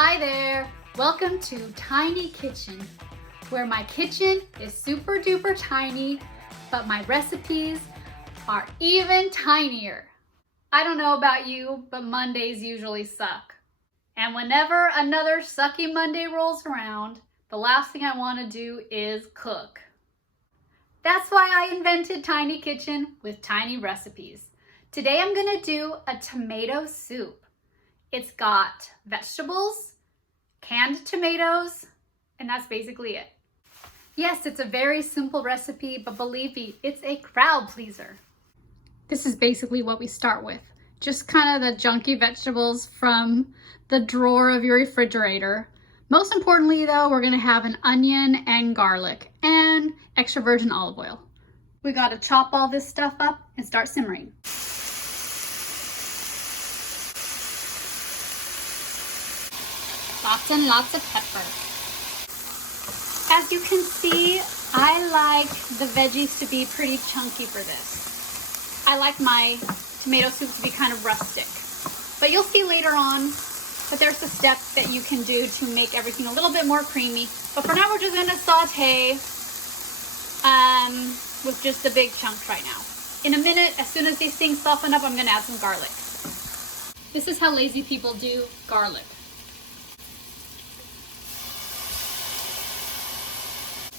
Hi there! Welcome to Tiny Kitchen, where my kitchen is super duper tiny, but my recipes are even tinier. I don't know about you, but Mondays usually suck. And whenever another sucky Monday rolls around, the last thing I want to do is cook. That's why I invented Tiny Kitchen with tiny recipes. Today I'm gonna do a tomato soup. It's got vegetables, canned tomatoes, and that's basically it. Yes, it's a very simple recipe, but believe me, it's a crowd pleaser. This is basically what we start with. Just kind of the junky vegetables from the drawer of your refrigerator. Most importantly though, we're gonna have an onion and garlic and extra virgin olive oil. We gotta chop all this stuff up and start simmering. Lots and lots of pepper. As you can see, I like the veggies to be pretty chunky for this. I like my tomato soup to be kind of rustic. But you'll see later on that there's the steps that you can do to make everything a little bit more creamy. But for now, we're just gonna saute with just the big chunks right now. In a minute, as soon as these things soften up, I'm gonna add some garlic. This is how lazy people do garlic.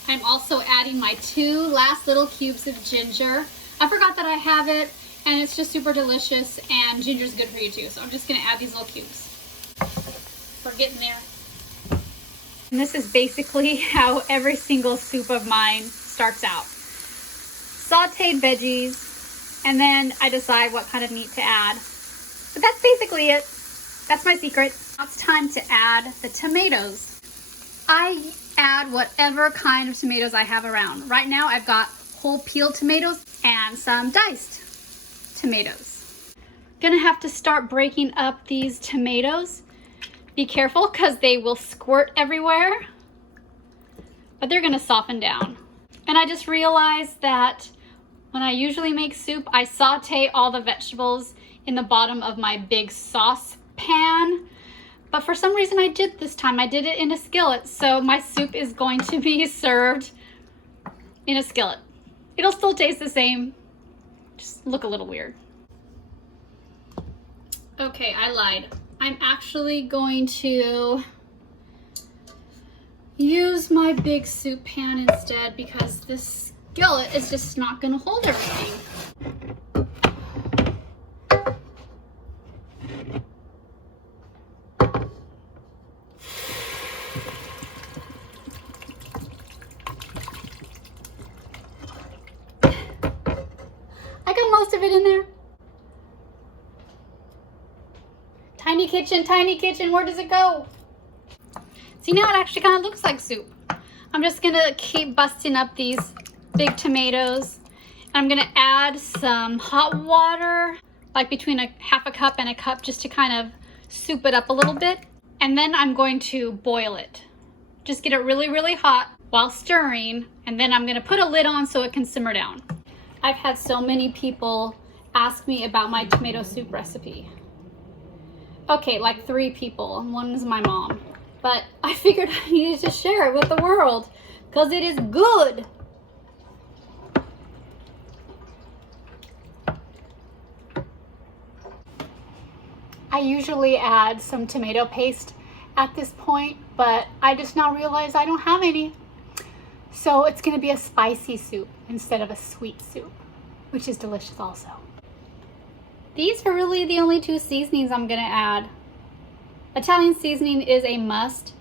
I'm also adding my 2 last little cubes of ginger. I forgot that I have it, and it's just super delicious, and ginger's good for you too. So I'm just gonna add these little cubes. We're getting there. And this is basically how every single soup of mine starts out. Sauteed veggies, and then I decide what kind of meat to add. But that's basically it. That's my secret. Now it's time to add the tomatoes. I add whatever kind of tomatoes I have around. Right now I've got whole peeled tomatoes and some diced tomatoes. Gonna have to start breaking up these tomatoes. Be careful because they will squirt everywhere, but they're gonna soften down. And I just realized that when I usually make soup, I saute all the vegetables in the bottom of my big sauce pan. But for some reason I did this time. I did it in a skillet, so my soup is going to be served in a skillet. It'll still taste the same, just look a little weird. Okay, I lied. I'm actually going to use my big soup pan instead because this skillet is just not gonna hold everything. I got most of it in there. Tiny kitchen, where does it go? See, now it actually kind of looks like soup. I'm just gonna keep busting up these big tomatoes. I'm gonna add some hot water, like between half a cup and a cup, just to kind of soup it up a little bit. And then I'm going to boil it. Just get it really, really hot while stirring, and then I'm gonna put a lid on so it can simmer down. I've had so many people ask me about my tomato soup recipe. Okay, like 3 people, and one is my mom. But I figured I needed to share it with the world, because it is good. I usually add some tomato paste at this point, but I just now realized I don't have any. So it's gonna be a spicy soup instead of a sweet soup, which is delicious also. These are really the only 2 seasonings I'm gonna add. Italian seasoning is a must,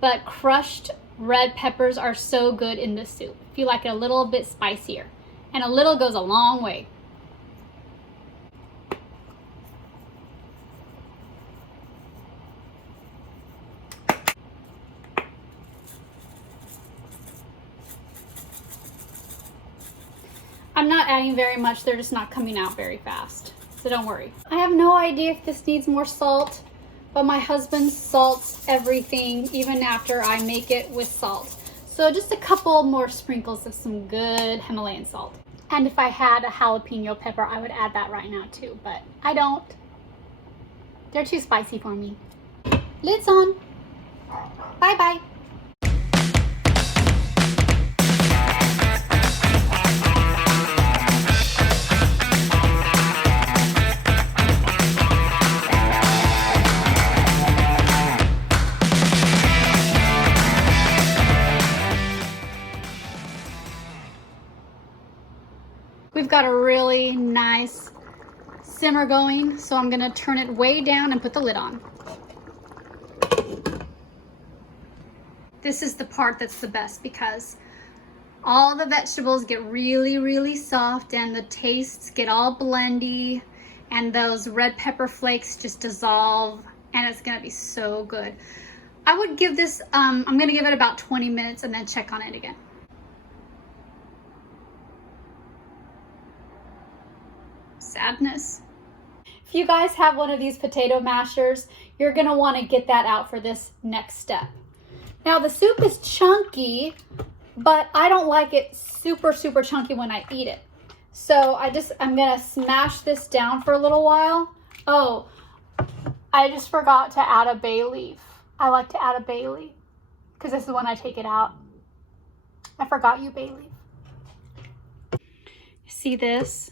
but crushed red peppers are so good in this soup if you like it a little bit spicier. And a little goes a long way. I'm not adding very much, they're just not coming out very fast. So don't worry. I have no idea if this needs more salt, but my husband salts everything even after I make it with salt. So just a couple more sprinkles of some good Himalayan salt. And if I had a jalapeno pepper, I would add that right now too, but I don't. They're too spicy for me. Lid's on. Bye-bye. We've got a really nice simmer going, so I'm gonna turn it way down and put the lid on. This is the part that's the best because all the vegetables get really, really soft and the tastes get all blendy and those red pepper flakes just dissolve and it's gonna be so good. I would give this, I'm gonna give it about 20 minutes and then check on it again. Sadness. If you guys have one of these potato mashers, you're gonna wanna get that out for this next step. Now the soup is chunky, but I don't like it super, super chunky when I eat it. So I'm gonna smash this down for a little while. Oh, I just forgot to add a bay leaf. I like to add a bay leaf because this is when I take it out. I forgot you, bay leaf. See this?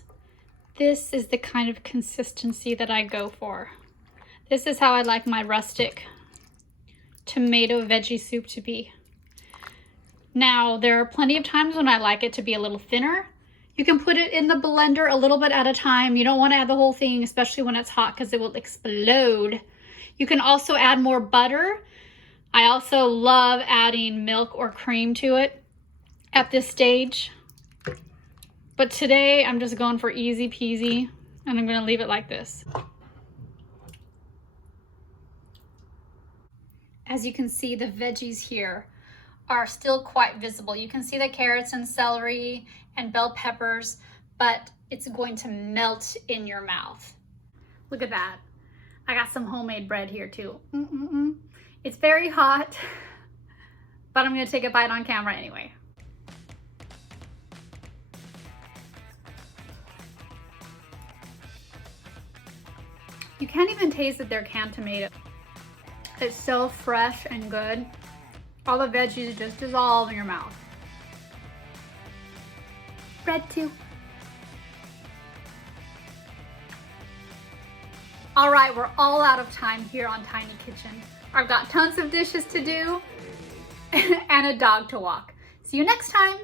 This is the kind of consistency that I go for. This is how I like my rustic tomato veggie soup to be. Now, there are plenty of times when I like it to be a little thinner. You can put it in the blender a little bit at a time. You don't want to add the whole thing, especially when it's hot because it will explode. You can also add more butter. I also love adding milk or cream to it at this stage. But today I'm just going for easy peasy and I'm gonna leave it like this. As you can see, the veggies here are still quite visible. You can see the carrots and celery and bell peppers, but it's going to melt in your mouth. Look at that. I got some homemade bread here too. It's very hot, but I'm gonna take a bite on camera anyway. You can't even taste that they're canned tomato. It's so fresh and good. All the veggies just dissolve in your mouth. Bread too. All right, we're all out of time here on Tiny Kitchen. I've got tons of dishes to do and a dog to walk. See you next time.